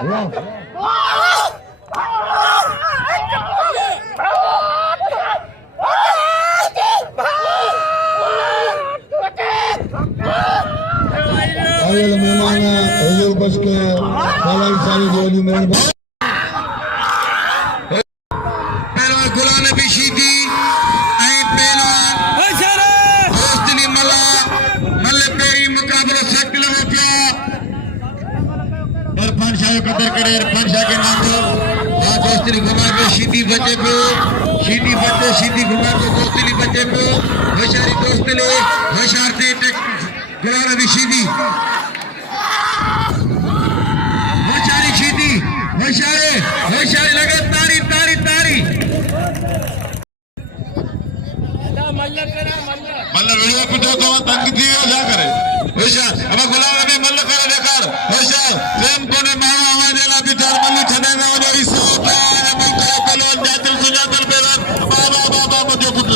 oil मेहमान हुजूर बच के फलाई सारी जोनी मेहरबान गुलाम नबी शीदी ऐं पहलवान दोस्तली मला मल्ल पेरी मुकाबला सेटल हो गया इरफान शाह को कदर करे इरफान शाह के नाम को हां दोस्तली घुमा के शीदी बचे को शीदी घुमा के दोस्तली बचे को होशियारी दोस्तली होशियार थे गुलाम नबी शीदी होशियारी शीदी होशियारी लगे तारी मल्ल वीडियो पिटो तो तंग थी क्या करे होशियार अब गुलाम नबी मल्ल करे देखार होशियार प्रेम कोने मारो आवाज देला बिचार मल्ली ठनेगा और इसो प्यार मन करे कलोन जातिल सुजातल बेरन बाबा मुझे पुत्र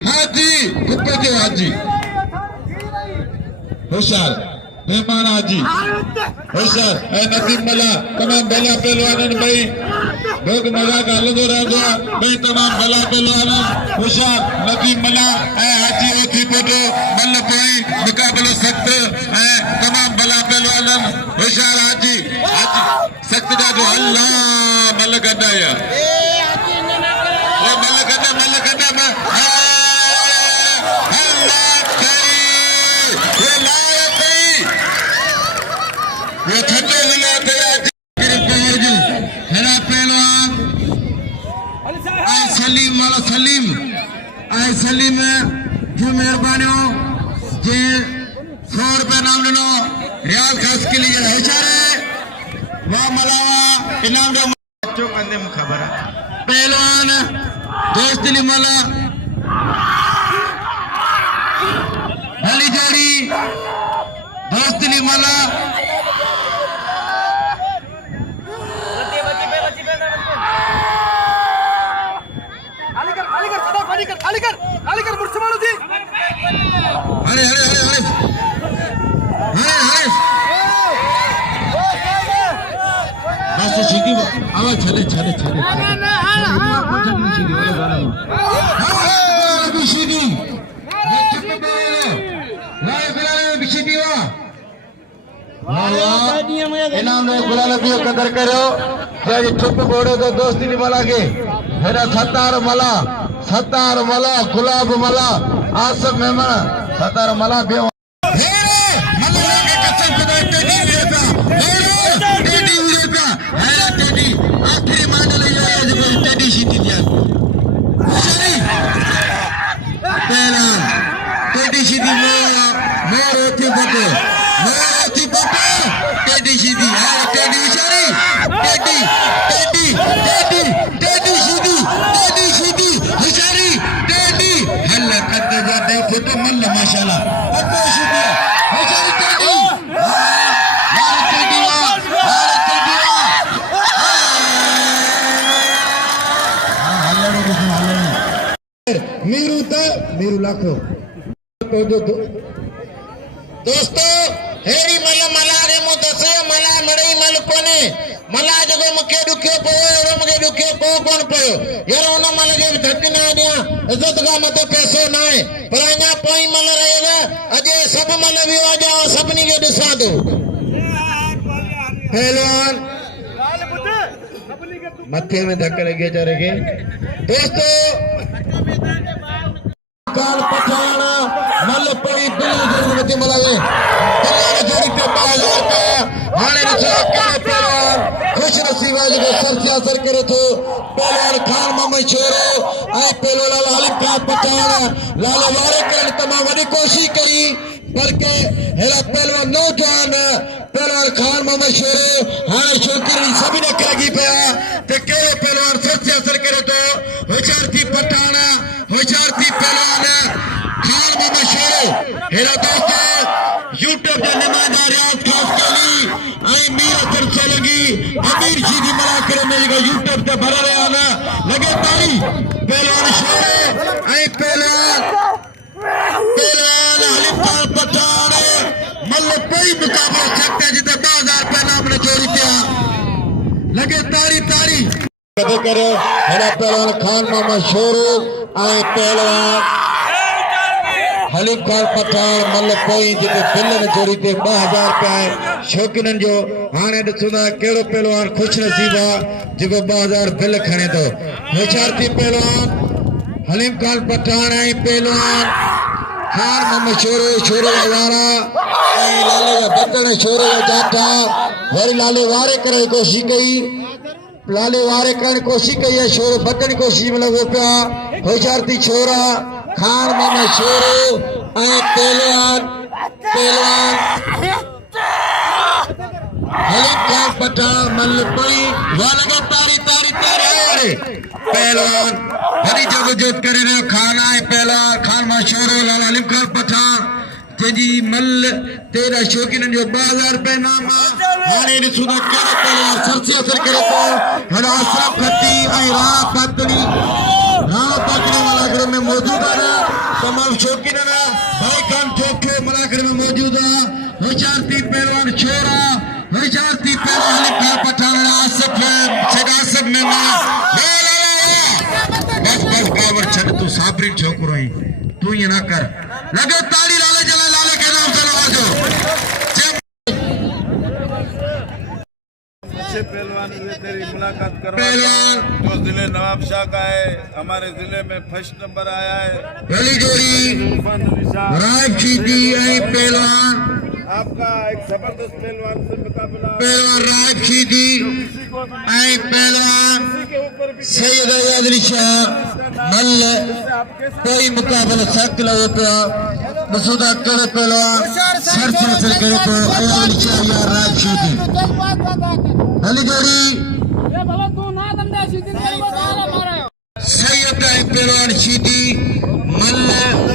हाजी कुत्ते के हाजी होशियार मेहमान हाजी होशियार ए नसीब मला तमाम भला पहलवान भाई लोग मजाक अलग हो रहा भाई तमाम भला पहलवान होशियार नसीब मला ए हाजी होती फोटो मल्ल कोई मुकाबला सख्त ए तमाम भला पहलवान होशियार हाजी सख्त जादू अल्लाह मल्ल गड्डा या मल्ल गड्डा में ये छठे जिले थे हेरा पहलवान आई सलीम जो मेहरबानी हो जे 100 रुपए नाम ले लो रियाल खास के लिए होशियारे वाह मलावा इनाम दे बच्चों कंदे मुखबरा पहलवान दोस्तली मला भली जोड़ी दोस्तली मला अलीकर मुर्से मारो जी अरे बस सीधी आवाज चले सीधी इनाम ने गुलाम नबी कदर करो जय ठुक बोड़ो तो दोस्ती नहीं मला के मेरा सत्तार मला गुलाब मला आसम मेहमान सत्तार मला भी आखिरी मान टेडी सीटी दिया टेडी सीटी मोर होती पटे टेडी सीटी टेडी इशारी टेडी सीटी इशारी टेडी हल्ला करते जाते फोटो मल्ल माशाल्लाह अतो सीटी इशारी टेडी मीरू लाखो दोस्तों हेरी मला रे मो दसे मला मड़ई मल कोने मला जगो मके दुखे पयो रो मके दुखे कोन पयो यार ओना मल जे धटने दिया इज्जत का मत पैसो नाए पर अना पोई मल रहेगा अजे सब मल भी आ जाओ सबनी के दिसा दो पहलवान मथे में धक्का लगे जा रहे दोस्तों काल पठाना मल पई दिल जरूरत मलावे दिल जोड़ी पे बाज होता हाने रचो के पहलवान खुश नसीब आज को सर से असर करे तो पहलवान खान मामा छोरो आई पहलवान लाल का पठाना लाल वारे कर तमाम बड़ी कोशिश करी पर के हेरा पहलवान नौजवान पहलवान खान मामा छोरो हाने छोकरी सभी ने करेगी पे ते के पहलवान सर से असर करे तो होशियार थी पठाना होशियार थी पहलवान खान मामा छोरो हेरा दोस्तों यूट्यूब पे नमाज़ रियाज खास कली आई मीरा चर्चा लगी अमीर सीधी मला करे मेरी का यूट्यूब पे भरा रहे आना लगे ताली पहलवान छोरो आई पहलवान हलीफा पठान मल्ल कोई मुकाबला सकता जिते 2000 रुपए नाम ने जोड़ी पिया लगे ताड़ी ताड़ी कदे करे हेड़ा पहलवान खान मोहम्मद शोरू आए पहलवान हलीम खान पठान मल कोई जेके बिल ने चोरी ते 2000 रुपया आहे शौकीनन जो हाणे ॾिसंदा कहिड़ो पहलवान खुश नसीब आहे जेको 2000 बिल खणे थो होशियार थी पहलवान हलीम खान पठान ऐं पहलवान खान मोहम्मद शोरू वारा ऐं लाले जा बकण शोरू जा जाठा वरी लाले वारे करण जी कोशिश कई लाले वारे करण जी कोशिश कई है शोरू बकण जी कोशिश में लॻो पिया होशियार थी छोरा खान मोहम्मद शोरू ऐं पहलवान हलीम खान पठान मल पई वा लॻा तारी तारी तारी पहलवान वरी जग जोत करे रहियो खान आहे पहलवान खान मोहम्मद शोरू लाल हलीम खान पठान जंहिंजी मल तेरा शौकीननि जो 2000 रुपया इनाम आहे हाणे ॾिसूं था कहिड़ो पहलवान सरसी असर करे थो हेॾा असरफ खटी ऐं राणा पातड़ी मलाखड़े में मौजूद है तमाम शौकीन भाई खान ठोके मलाखड़े में मौजूद है होशियार थी पहलवान छोरा होशियार थी पहलवान खान पठान आसफ में बस बस कावर छड़ तू साबरी छोकरो ही तू ये ना कर लगे ताली लाले जला लाले के नाम से नवाजो पहलवान से तेरी मुलाकात करवा जो जिले नवाबशाह का है हमारे जिले में फर्स्ट नंबर आया है पहली जोड़ी रायचीदी पहलवान आपका एक जबरदस्त पहलवान से मुकाबला पहलवान रायचीदी पहलवान सैयद यादरी शाह मल कोई मुकाबला सख्त लगे पिया मसूदा करे पहलवान सर से असर करे तो यादरी शाह या रायचीदी पहली जोड़ी सैयद पहलवान शीदी मल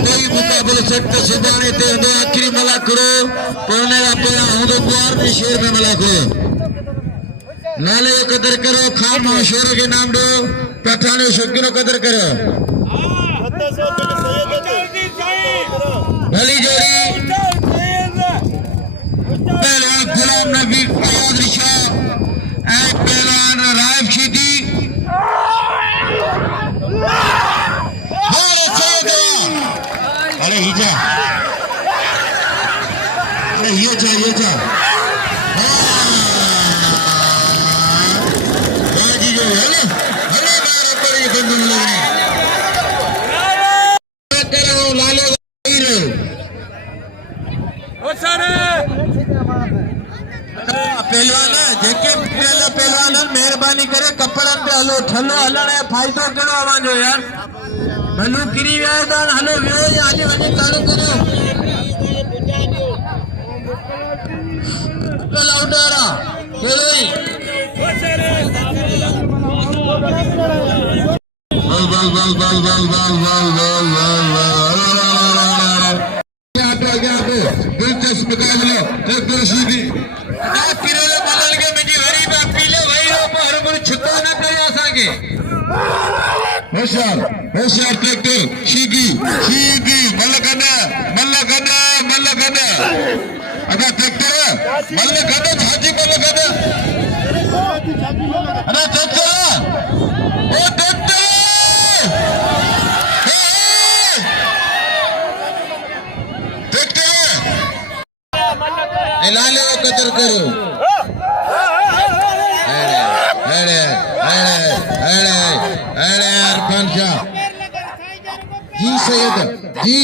कोई मुकाबले सख्त सिदाने ते आखिरी मला करो पौने का पहला हुदो द्वार में शेर में मला करो नाले कदर करो खान मोहम्मद शोरू के नाम दो पठाने शौकीनों कदर करो भली जोड़ी पहलवान गुलाम नबी फयाज रिशा पहलवान रायब शीदी अरे हिजा अरे ये जा जी जो हले हले मारे पर ये बंद मिले तेरा लाले रे ओ सारे पहलवान जेके पहलवान मेहरबानी करे कपड़न पे हलो ठलो हलण है फायदो करो आवाजो यार भलू किरी विया दान हलो वियो या हली वनी चालू करो लाउडारा केलोई दिलचस्प मुकाबला ट्रैक्टर सीधी किरले बदल के मुझी वरी बा पीले वही रो पर मुर छुतो न करे असाके होशियार ट्रैक्टर सीधी मल कदा अदा ट्रैक्टर मल कदा झाजी मल कदा अरे ट्रैक्टर ओ ट्रैक्टर लाले को कदर करो अरे अरफान शाह जी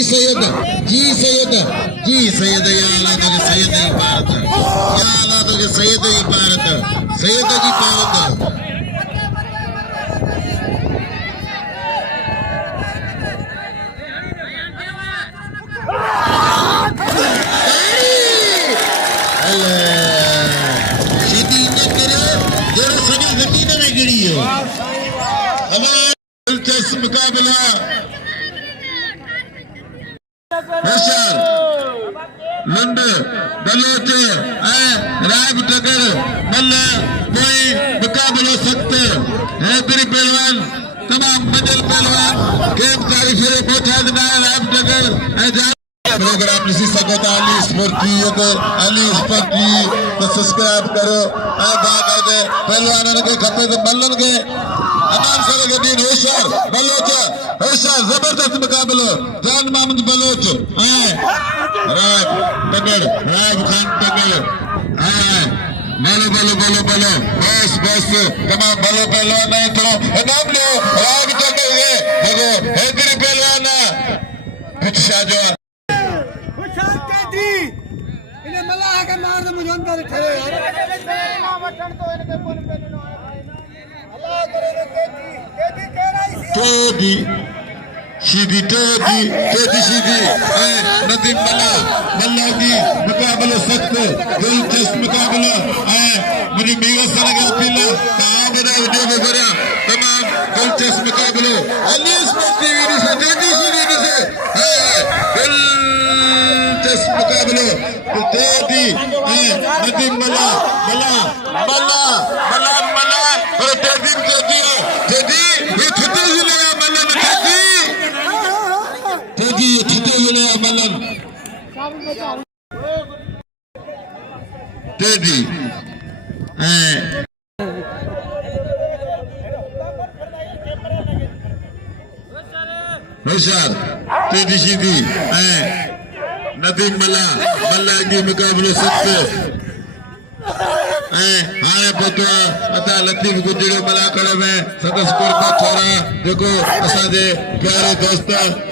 सैयद या अल्लाह तो सैयद ही भारत या अल्लाह तो सैयद ही भारत सैयद जी भारत दिलचस्प मुकाबला होशियार लंड बलोच रायब टकर मल कोई मुकाबलो सख्त है तेरी पहलवान तमाम बदल पहलवान गेम तारीख से पहुंचा देना रायब टकर प्रोग्राम ॾिसी सघो था अली स्पोर्ट टीवीअ ते अली स्पोर्ट टीवी त सब्सक्राइब करो ऐं बाक़ाइदे पहलवाननि खे खपे त बल्लनि खे अनाउंसर खे ॾीन होशियार बलोच होशियार ज़बरदस्त मुक़ाबिलो जान महमूद बलोच ऐं रायब टंगड़ रायब खान टंगड़ ऐं बोलो बोलो बोलो बोलो बस बस तमाम भलो पहलवान नहीं थोड़ो इनाम लो राग चलते हुए देखो हैदरी पहलवान कुछ शाहजो खुशाल कैदी इन्हें मला आके मार दे मुझे अंदर ठहरे यार वठन तो इनके कोन पे अल्लाह करे कैदी कह रही टेडी सीधी टेडी सीधी नदीम मल्ला मल्ला की मुकाबला सख्त दिलचस्प मुकाबला मुझे मीगा सर के अपील ताबरा वीडियो वगैरह तमाम दिलचस्प मुकाबले अली स्पोर्ट टीवी से टेडी सीधी से दिलचस्प मुकाबले टेडी नदीम मल्ला मल्ला मल्ला मल्ला मल्ला और टेडी को दिया टेडी ये छुट्टी जिलेगा मल्ला में टेडी ये छुट्टी जिलेगा मल्ला टेडी होशियार टेडी सीधी नदीम मल्ला मल्ला की मुकाबले सख्त हाणे पहुतो अता लतीफ गुजरो मलाकड़ में सदस कोरबा छोरा देखो असांजे प्यारे दोस्त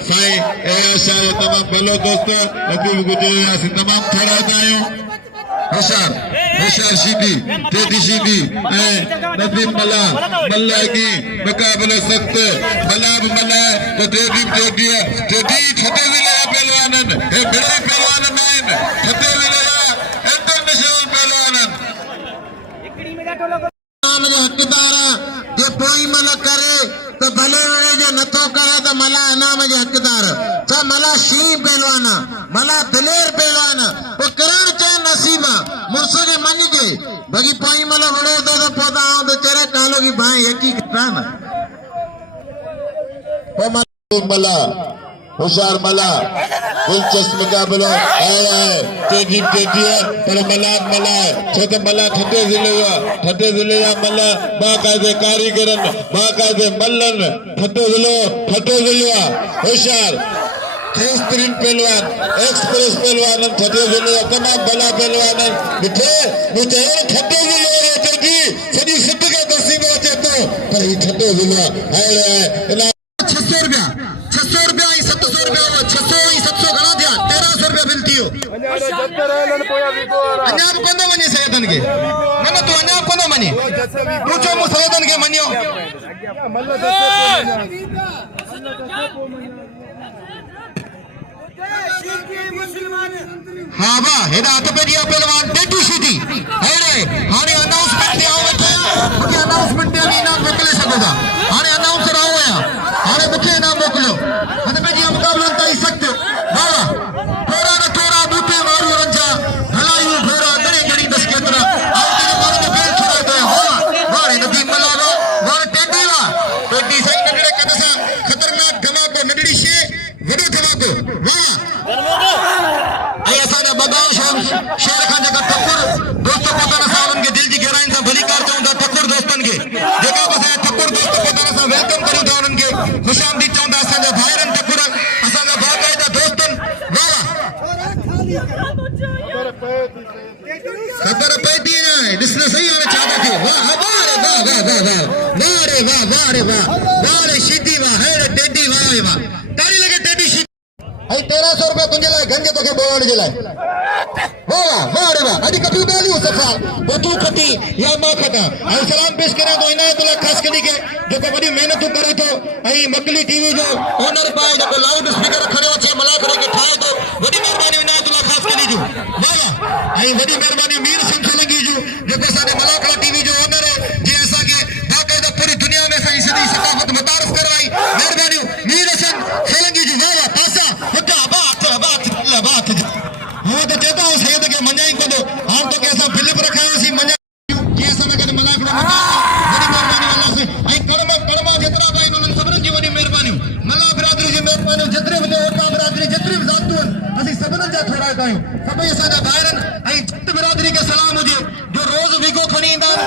साईं एशा तमाम भलो दोस्त लतीफ गुजरो असीं तमाम छोरा आहियूं होशियार होशियार सीधी टेडी सीधी नदीम मल्ला मल्ला की मुकाबले सख्त मल्ला भी मल्ला तो टेडी टेडी टेडी छठे जिले पहलवानन हे बड़े पहलवान आहिनि छठे जिले इंटरनेशनल पहलवानन हकदार जो पोई मल करे तो भले जो नथो करे तो मला इनाम जो हकदार छा मला शी पहलवान मला दिलेर पहलवान वो करण चे नसीब मुर्स के मन के बगी पोई मल वड़ो तो पौधा आओ तो तेरे कालो की भाई यकी कितना मला होशियार मला दिलचस्प मुकाबलो टेडी टेडी पर मला मला छो तो मला ठटे जिले या मला बाकायदे कारीगरन बाकायदे मल्लन ठटे जिले होशियार खेस्तरीन पहलवान एक्सप्रेस पहलवान ठटे जिले तमाम भला पहलवान मिठे मिठे ठटे जिले टेडी सदी सिद्ध के नसीब अचे तो पर ही ठटे जिले है 600 रुपया 700 रुपया 600 ही 700 घणा थिया 1300 रुपया बिल थियो अञा बि कोन वञे सैदन के न तू अञा कोन वञे तू चो मु सैदन के मञियो हाँ बा हेदा हथ पे दिया पहलवान टेटू सीधी हेड़े हाने अनाउंसमेंट ते आओ वेठा मुके अनाउंसमेंट ते इनाम मोकले सको था हाने अनाउंसर आओ या हाने मुके इनाम मोकलो हथ पे दिया मुकाबला ताई सकते वाह थोड़ा न थोड़ा बूटे मारू रंजा हलायू थोड़ा गड़ी गड़ी दस के तरह आओ तेरे मारो ने बेल छोड़ा दे हो वारे नदी मलावा वारे टेडी सही नगड़े कदसा खतरनाक धमाको नडड़ी शे वडो धमाको वाह ऐसा बगाओ शेर खान जगह ठकुर दोस्तों पोताना सा उनके दिल की गहराई से भली कर चाहूं ठकुर दोस्तन के जगह बस ठकुर दोस्त पोताना सा वेलकम करूं था उनके खुशामदीद चाहूं असा जा भाईरन ठकुर असा जा बाकायदा दोस्तन वाह खबर पैदी है जिसने सही हमें चाहता थी वाह वाह रे वाह वाह वाह वाह वाह रे वाह वाह रे वाह वाह रे सीधी वाह है रे टेडी वाह वाह ताली लगे टेडी 1300 रुपया तुझे लाए गंगे तो के बोलण जे लाए वाह वाह रे वाह अडी कटी डाली सफा वो तू कटी या मां खटा आई सलाम पेश करे तो इनायतुल्लाह खास करी के जो बड़ी मेहनत करे तो आई मकली टीवी जो ओनर पाए जो लाउड स्पीकर खड़े छे मला करे के ठाए तो बड़ी मेहरबानी इनायतुल्लाह खास करी जो वाह आई बड़ी मेहरबानी मीर सिंह सोलंकी जो साडे मलाकड़ा टीवी जो ओनर है जे ऐसा के बाकायदा पूरी दुनिया में सही सदी सकाफत मुतारफ करवाई मेहरबानी मीर सिंह सोलंकी जी वाह पासा बात वो तो कहता हूं सैयद के मन्याई को दो हम तो कैसा फिलिप रखा है सी मन्या कैसा में के मलाकड़ा बड़ी मेहरबानी अल्लाह से आई कड़मा जितना भाई उन्होंने सबरन जी बड़ी मेहरबानी मला बिरादरी जी मेहरबानी जितने भी ओटा बिरादरी जितनी भी जातून असि जा थोड़ा कयूं सभई असांजा भाइरनि ऐं जट बिरादरी खे सलाम हुजे जो रोज़ विगो खणी ईंदा आहिनि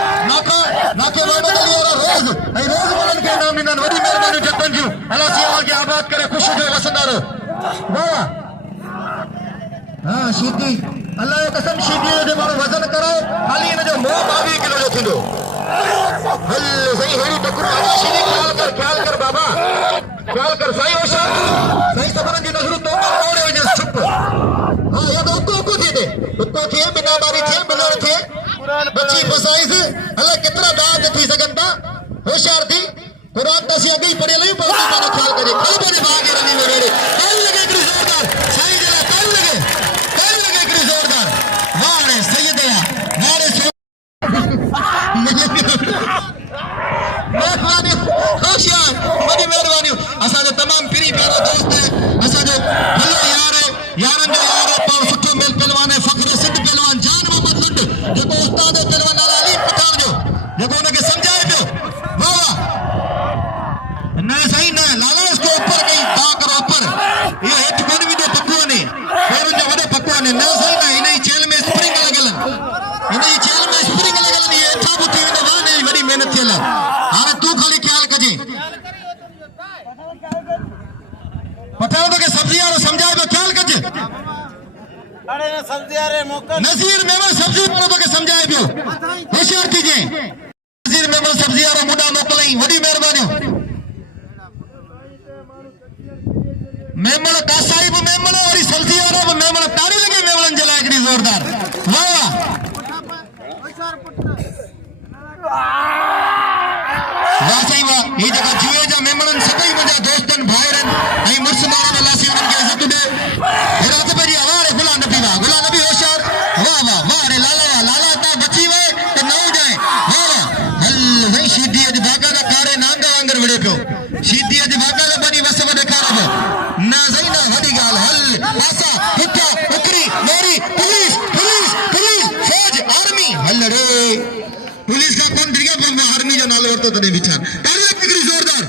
नाके मोहम्मद अली वारा रोज़ उन्हनि खे इनाम ॾींदा आहिनि वॾी महिरबानी जटनि जूं अलाह सियावा खे आबाद करे ख़ुशि थियो वसंदा रहो वाह हाँ शीती अल्लाह जो कसम शीती जो माण्हू वज़न कराए ख़ाली हिन जो मोह 22 किलो जो थींदो हल सही हेड़ी टकरो शीती ख्याल कर बाबा ख्याल कर साईं होशियार साईं सभिनी जी नज़रूं तो ओड़े वञे चुप हाँ या तो उको थिए बिना बारी थिए मिलण थिए बची फसाइस अल्लाह केतिरा दाद थी सघनि था होशियार थी कुरान त असीं अॻे ई पढ़ियल आहियूं पर तूं ख्याल कजे खल पंहिंजे भाउ खे रली में वेड़े कल लॻे हिकिड़ी ज़ोरदार साईं जे लाइ कल लॻे हिकिड़ी ज़ोरदार वाह रे सैयद या वाह रे मेहरबानी होशियार वॾी महिरबानी असांजो तमामु प्री प्यारो दोस्त है असांजो भलो यार यारनि जो यार पाण सुठो मेल पहलवान है फख्र सिंध पहलवान जान मोहम्मद लुंड जेको उस्ताद पहलवान नाला अली पठान जो जेको हुनखे सम्झाए पियो वाह वाह न सही न लाला इसको ऊपर कहीं बा करो ऊपर ये हेठ कोन भी दो पकवान है पैरनि जो वॾो पकवान है न सही न इन जी चेल में स्प्रिंग लॻल ये हेठा बि थी वेंदो वाह न वॾी महिनत थियल हाणे तूं ख़ाली ख्याल कजे पठान तोखे सब्जी वारो सम्झाए पियो ख्याल कजे नज़ीर मेमन सब्जी वारो तोखे सम्झाए पियो होशियार थीजे नज़ीर मेमन सब्जी वारो मुंडा मोकिलई वॾी महिरबानी मेमण कासाई बि मेमण वरी सब्जी वारो बि मेमण ताड़ी लॻे मेमणनि जे लाइ हिकिड़ी ज़ोरदार वाह वाह वाह साईं वाह ही जेका जुए जा मेमणनि सभई मुंहिंजा दोस्तनि भाइरनि ऐं मुड़ुस माण्हुनि लासी उन्हनि खे इज़त ॾे हेॾा त पंहिंजी आवाज़ गुला नबी होशियार वाह वाह वाह रे लाला तां बची वए त न हुजाए वाह वाह हल साईं शीदी अॼु भागा त कारे नांग वांगुरु विड़े पियो शीदी अॼु भागा त पंहिंजी वस में ॾेखारे पियो न साईं न वॾी ॻाल्हि हल पासा हिका उकरी मोरी पुलिस फौज आर्मी हल रे पुलिस का कौन दिगा पर आर्मी जो नालो वरतो तने बिचार ताली हिकिड़ी ज़ोरदार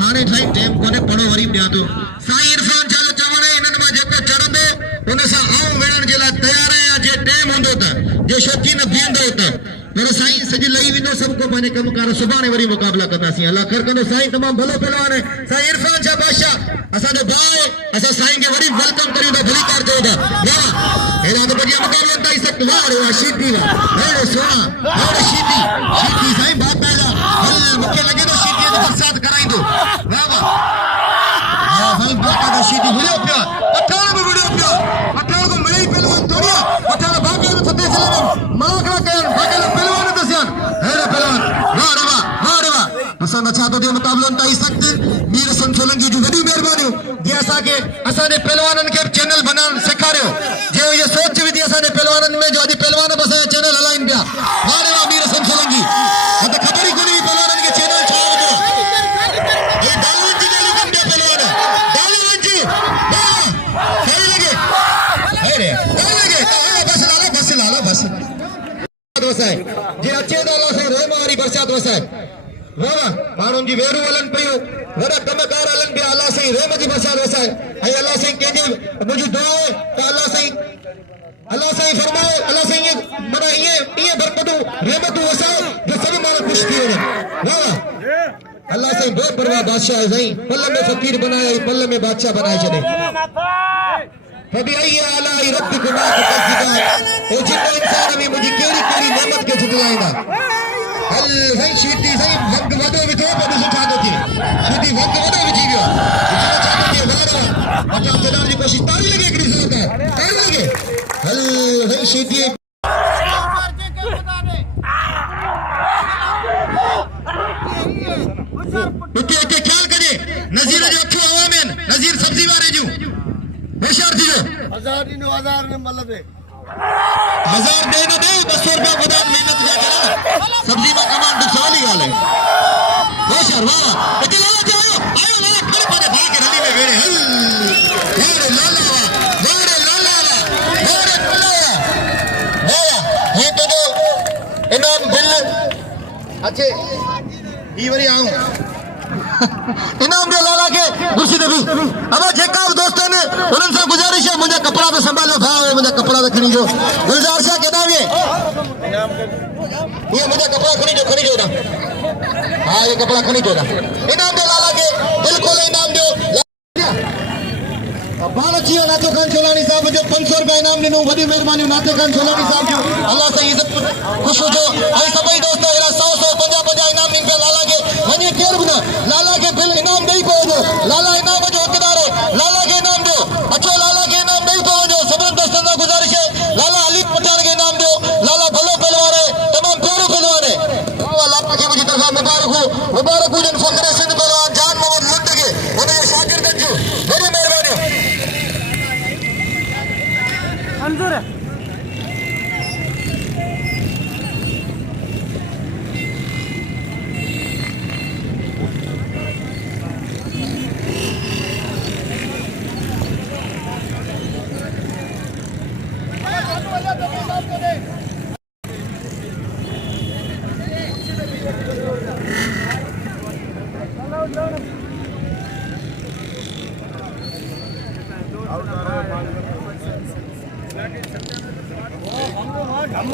हाणे साईं टाइम कोने पढ़ो वरी ॿिया तो साईं इरफान चालो चवणे इन्हनि मां जेको चढ़ंदो उन सां आऊं विढ़ण जे लाइ तयार आहियां जे टाइम हूंदो त जे शौक़ीन बीहंदो त पर साईं सॼी लही वेंदो सभु को पंहिंजे कमकार सुभाणे वरी मुक़ाबला कंदासीं अल्लाह ख़ैर कंदो साईं तमामु भलो पहलवान आहे साईं इरफान शाह बादशाह असांजो भाउ आहे असां साईं खे वरी वेलकम करियूं था भली कार चऊं था वाह हेॾा त पंहिंजा मुक़ाबलनि ताईं सख़्तु वाह रे वाह शीती वाह हेड़ो सुहिणा हेड़ो शीती साईं बाक़ाइदा हल मूंखे लॻे थो शीतीअ जो बरसात कराईंदो वाह वाह हा हल बाक़ाइदा शीती विड़ियो पियो पठाण बि विड़ियो पियो पठाण को मिले ई पहलवान थोड़ी आहे पठाण बाक़ाइदा सते ज़िले में मां खा कयनि बाक़ाइदा पहलवान दसियनि हेड़े पहलवान वाह रे वाह असां नछा थो ॾियो मुक़ाबलनि ताईं सख़्तु मीर सन सोलंकी जूं वॾियूं महिरबानियूं जीअं असांखे असांजे पहलवाननि खे चैनल बनाइण सेखारियो जे इहा सोच विधी असांजे पहलवाननि में जो अॼु पहलवान बि असांजा चैनल हलाइनि पिया वाह रे वाह मीर सन सोलंकी त ख़बर ई कोन्हे पहलवाननि खे चैनल छा हूंदो हे डालवन जी ॻाल्हियूं कनि पिया पहलवान डालवन जी वाह सही लॻे हेड़े सही लॻे बस लाला वसाए जे अचे त अलाह साईं रोम वारी बरसाति वसाए वाह माण्हुनि जी वेरूं हलनि पियूं वॾा कमकार हलनि पिया अलाह साईं रोम जी बरसाति वसाए ऐं अलाह साईं कंहिंजी मुंहिंजी दुआ आहे त अलाह साईं फरमाए अलाह साईं माना ईअं बरकतूं रहमतूं वसाए जो सभु माण्हू ख़ुशि थी वञनि वाह अल्लाह साईं बेपरवाह बादशाह आहे साईं पल में फ़कीर बनाए पल में बादशाह बनाए छॾे फबिअई आलाई रब्बिकुमा तुकज़्ज़िबान ओ जेको इंसान में मुंहिंजी कहिड़ी नेमत खे झुटलाईंदा हल साईं शीती साईं वक़्तु वॾो विधो पर ॾिसो छा थो थिए शीती वक़्तु वॾो विझी वियो ॾिसो छा थो थिए वाह अच्छा चढ़ण जी कोशिशि ताड़ी लॻे हिकिड़ी ज़ोरदार ताड़ी लॻे हल साईं शीती हिते ख्याल कजे नज़ीर जो अखियूं हवा में आहिनि नज़ीर सब्जी वारे जूं होशियार थी वियो 1000 में मतलब है 1000 दे न दे 200 रुपया ख़ुदा मेहनत जा करे सब्जी में कमांड दुसाली ॻाल्हि है होशियार वाह हिते लाला चयो आयो लाला खड़े पंहिंजे भाउ खे रली में वेड़े हल रे लाला वाह रे लाला वाह हे तो जो इनाम बिल अच्छे ई वरी आऊं इनाम जो लाला के कुर्सी ते भी अब जेका बि दोस्त आहिनि उन्हनि सां गुज़ारिश आहे मुंहिंजा कपिड़ा त संभालियो भाउ मुंहिंजा कपिड़ा त खणी ॾियो गुलज़ार शाह केॾां विए ये मुझे कपड़ा खड़ी जो ना हाँ ये कपड़ा खड़ी जो ना इनाम दो लाला के बिल्कुल इनाम दो पाण अची वियो नातो खान छोलानी साहब जो 500 रुपया इनाम ॾिनो वॾी महिरबानी नाते खान छोलानी साहब जो अल्लाह सां इज़त ख़ुशि हुजो ऐं सभई दोस्त अहिड़ा 100 इनाम ॾींदा लाला खे वञी केरु बि न लाला खे बिल इनाम ॾेई पियो वञो लाला इनाम जो हक़दार आहे लाला खे इनाम ॾियो अचो लाला खे इनाम ॾेई पियो वञो सभिनी दोस्तनि सां गुज़ारिश आहे लाला अली पठान खे इनाम ॾियो लाला भलो पहलवान आहे तमामु प्यारो पहलवान आहे अल्लाह खे मुंहिंजी तरफ़ां मुबारक हुजनि फ़ख्र सिंध पहलवान जान मोहम्मद लुंड खे हुन जे शागिर्दनि जूं वॾी महिरबानी मंजूर है हम